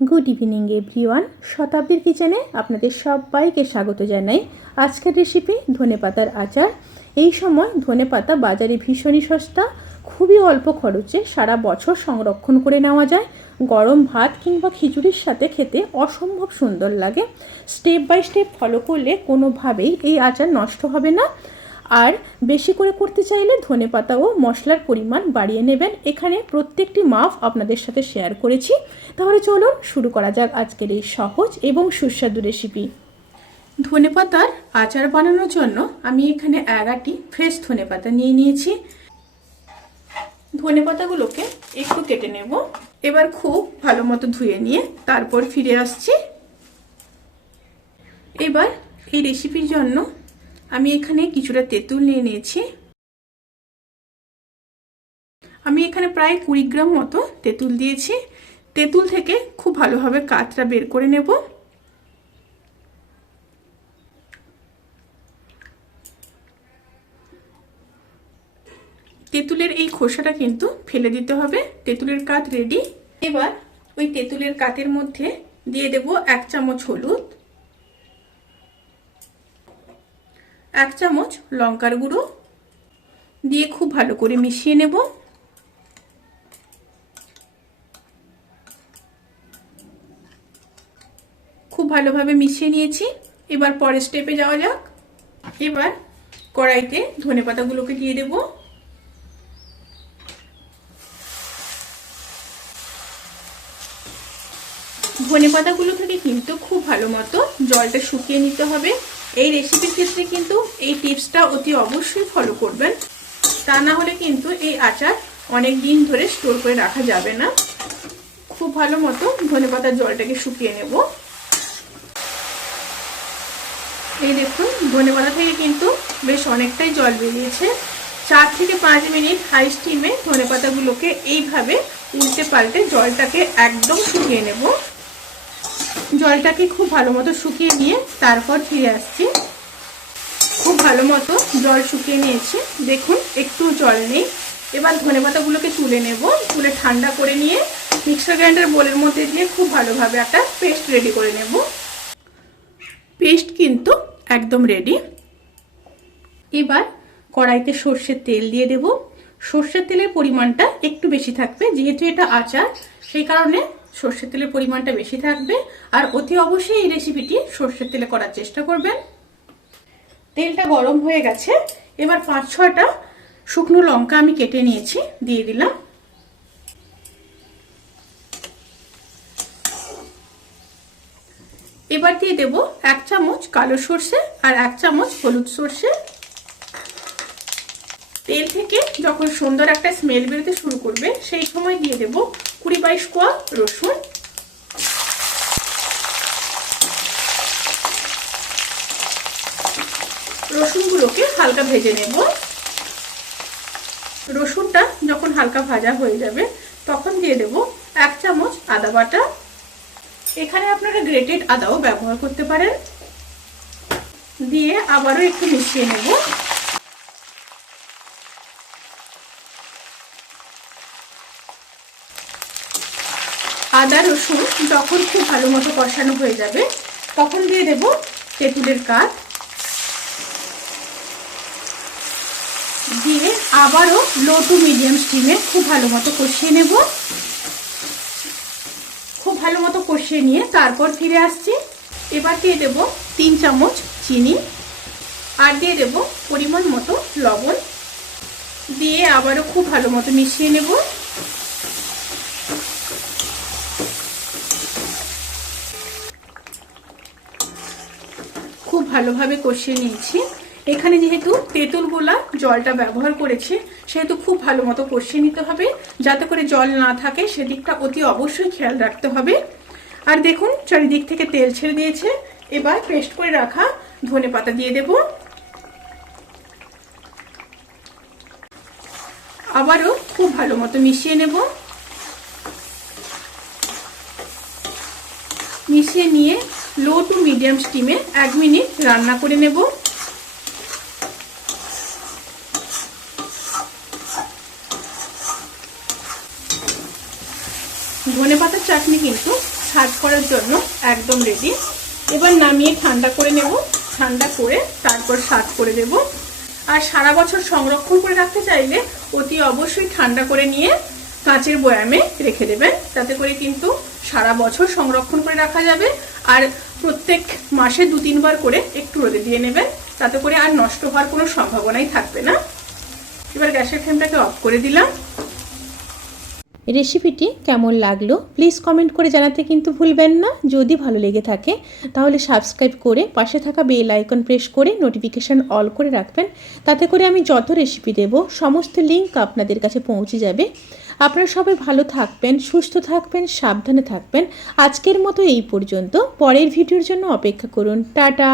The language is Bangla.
Good evening everyone. শতাব্দীর কিচেনে আপনাদের সবাইকে স্বাগত জানাই। আজকের রেসিপি ধনেপাতার আচার। এই সময় ধনেপাতা বাজারে ভীষণই সস্তা, খুবই অল্প খরচে সারা বছর সংরক্ষণ করে নেওয়া যায়। গরম ভাত কিংবা খিচুড়ির সাথে খেতে অসম্ভব সুন্দর লাগে। স্টেপ বাই স্টেপ ফলো করলে কোনোভাবেই এই আচার নষ্ট হবে না। আর বেশি করে করতে চাইলে ধনেপাতা ও মশলার পরিমাণ বাড়িয়ে নেবেন। এখানে প্রত্যেকটি মাপ আপনাদের সাথে শেয়ার করেছি। তাহলে চলুন শুরু করা যাক আজকের এই সহজ এবং সুস্বাদু রেসিপি। ধনেপাতার আচার বানানোর জন্য আমি এখানে 11টি ফ্রেশ ধনেপাতা নিয়ে নিয়েছি। ধনেপাতাগুলোকে একটু কেটে নেব। এবার খুব ভালো মতো ধুয়ে নিয়ে তারপর ফিরে আসছি। এবার এই রেসিপির জন্য আমি এখানে কিছুটা তেঁতুল নিয়ে নিয়েছি। আমি এখানে প্রায় 20 গ্রাম মতো তেঁতুল দিয়েছি। তেঁতুল থেকে খুব ভালোভাবে কাঁচটা বের করে নেব। তেঁতুলের এই খোসাটা কিন্তু ফেলে দিতে হবে। তেঁতুলের কাত রেডি। এবার ওই তেঁতুলের কাতের মধ্যে দিয়ে দেব 1 চামচ হলুদ, 1 চামচ লঙ্কার গুঁড়ো দিয়ে খুব ভালো করে মিশিয়ে নেব। খুব ভালোভাবে মিশিয়ে নিয়েছি। এবার পরের স্টেপে যাওয়া যাক। এবার কড়াইতে ধনেপাতাগুলোকে দিয়ে দেব। ধনেপাতাগুলো থেকে কিন্তু খুব ভালো মতো জলটা শুকিয়ে নিতে হবে। এই রেসিপির ক্ষেত্রে কিন্তু এই টিপসটা অতি অবশ্যই ফলো করবেন, তা না হলে কিন্তু এই আচার অনেক দিন ধরে স্টোর করে রাখা যাবে না। খুব ভালো মতো ধনেপাতার জলটাকে শুকিয়ে নেব। এই দেখুন ধনেপাতা থেকে কিন্তু বেশ অনেকটাই জল বেরিয়েছে। 4 থেকে 5 মিনিট হাই স্টিমে ধনেপাতাগুলোকে এইভাবে উল্টে পাল্টে জলটাকে একদম শুকিয়ে নেব। জলটাকে খুব ভালো মতো শুকিয়ে নিয়ে তারপর ফিরে আসছি। খুব ভালো মতো জল শুকিয়ে নিয়েছি। দেখুন একটু জল নেই। এবার ধনেপাতাগুলোকে তুলে নেব। তুলে ঠান্ডা করে নিয়ে মিক্সার গ্রাইন্ডার বোলের মধ্যে দিয়ে খুব ভালোভাবে একটা পেস্ট রেডি করে নেব। পেস্ট কিন্তু একদম রেডি। এবার কড়াইতে সর্ষের তেল দিয়ে দেব। সর্ষের তেলের পরিমাণটা একটু বেশি থাকবে, যেহেতু এটা আচার সেই কারণে সর্ষের তেলের পরিমাণটা বেশি থাকবে। আর অতি অবশ্যই এই রেসিপিটি সর্ষের তেলে করার চেষ্টা করবেন। তেলটা গরম হয়ে গেছে। এবার 5-6টা শুকনো লঙ্কা আমি কেটে নিয়েছি, দিয়ে দিলাম। এবার দিয়ে দেব 1 চামচ কালো সর্ষে আর 1 চামচ হলুদ সর্ষে। তেল থেকে যখন সুন্দর একটা স্মেল বেরোতে শুরু করবে সেই সময় দিয়ে দেব 20-22 কোয়া রসুন। রসুনগুলোকে হালকা ভেজে নেব। রসুনটা যখন হালকা ভাজা হয়ে যাবে তখন দিয়ে দেব 1 চামচ আদা বাটা। এখানে আপনারা গ্রেটেড আদাও ব্যবহার করতে পারেন। দিয়ে আবারও একটু মিশিয়ে নেব। আদা রসুন যখন খুব ভালো মতো কষানো হয়ে যাবে তখন দিয়ে দেব তেঁতুলের কাঠ। দিয়ে আবারও লো টু মিডিয়াম স্টিমে খুব ভালো মতো কষিয়ে নেব। খুব ভালো মতো কষিয়ে নিয়ে তারপর ফিরে আসছি। এবার দিয়ে দেব 3 চামচ চিনি আর দিয়ে দেব পরিমাণ মতো লবণ। দিয়ে আবারও খুব ভালো মতো মিশিয়ে নেব। খুব ভালোভাবে কষিয়ে নিয়েছি। এখানে যেহেতু তেঁতুল গোলা জলটা ব্যবহার করেছে সেহেতু খুব ভালো মতো কষিয়ে নিতে হবে, যাতে করে জল না থাকে সেদিকটা অতি অবশ্যই খেয়াল রাখতে হবে। আর দেখুন চারিদিক থেকে তেল ছেড়ে দিয়েছে। এবার পেস্ট করে রাখা ধনেপাতা দিয়ে দেব। আবারও খুব ভালো মতো মিশিয়ে নেব। মিশিয়ে নিয়ে লো টু মিডিয়াম স্টিমে 1 মিনিট রান্না করে নেব। ধনেপাতার চাটনি কিন্তু সার্ভ করার জন্য একদম রেডি। এবার নামিয়ে ঠান্ডা করে নেব, ঠান্ডা করে তারপর সার্ভ করে দেব। আর সারা বছর সংরক্ষণ করে রাখতে চাইলে অতি অবশ্যই ঠান্ডা করে নিয়ে কাঁচের বয়ামে রেখে দেবেন, তাতে করে কিন্তু সারা বছর সংরক্ষণ করে রাখা যাবে। আর প্রত্যেক মাসে 2-3 বার করে একটু রোদে দিয়ে নেবেন, তাতে করে আর নষ্ট হওয়ার কোনো সম্ভাবনাই থাকবে না। এবার গ্যাসের ফ্লেমটাকে অফ করে দিলাম। রেসিপিটি কেমন লাগলো প্লিজ কমেন্ট করে জানাতে কিন্তু ভুলবেন না। যদি ভালো লেগে থাকে তাহলে সাবস্ক্রাইব করে পাশে থাকা বেল আইকন প্রেস করে নোটিফিকেশান অল করে রাখবেন, তাতে করে আমি যত রেসিপি দেব সমস্ত লিঙ্ক আপনাদের কাছে পৌঁছে যাবে। আপনারা সবাই ভালো থাকবেন, সুস্থ থাকবেন, সাবধানে থাকবেন। আজকের মতো এই পর্যন্ত, পরের ভিডিওর জন্য অপেক্ষা করুন। টাটা।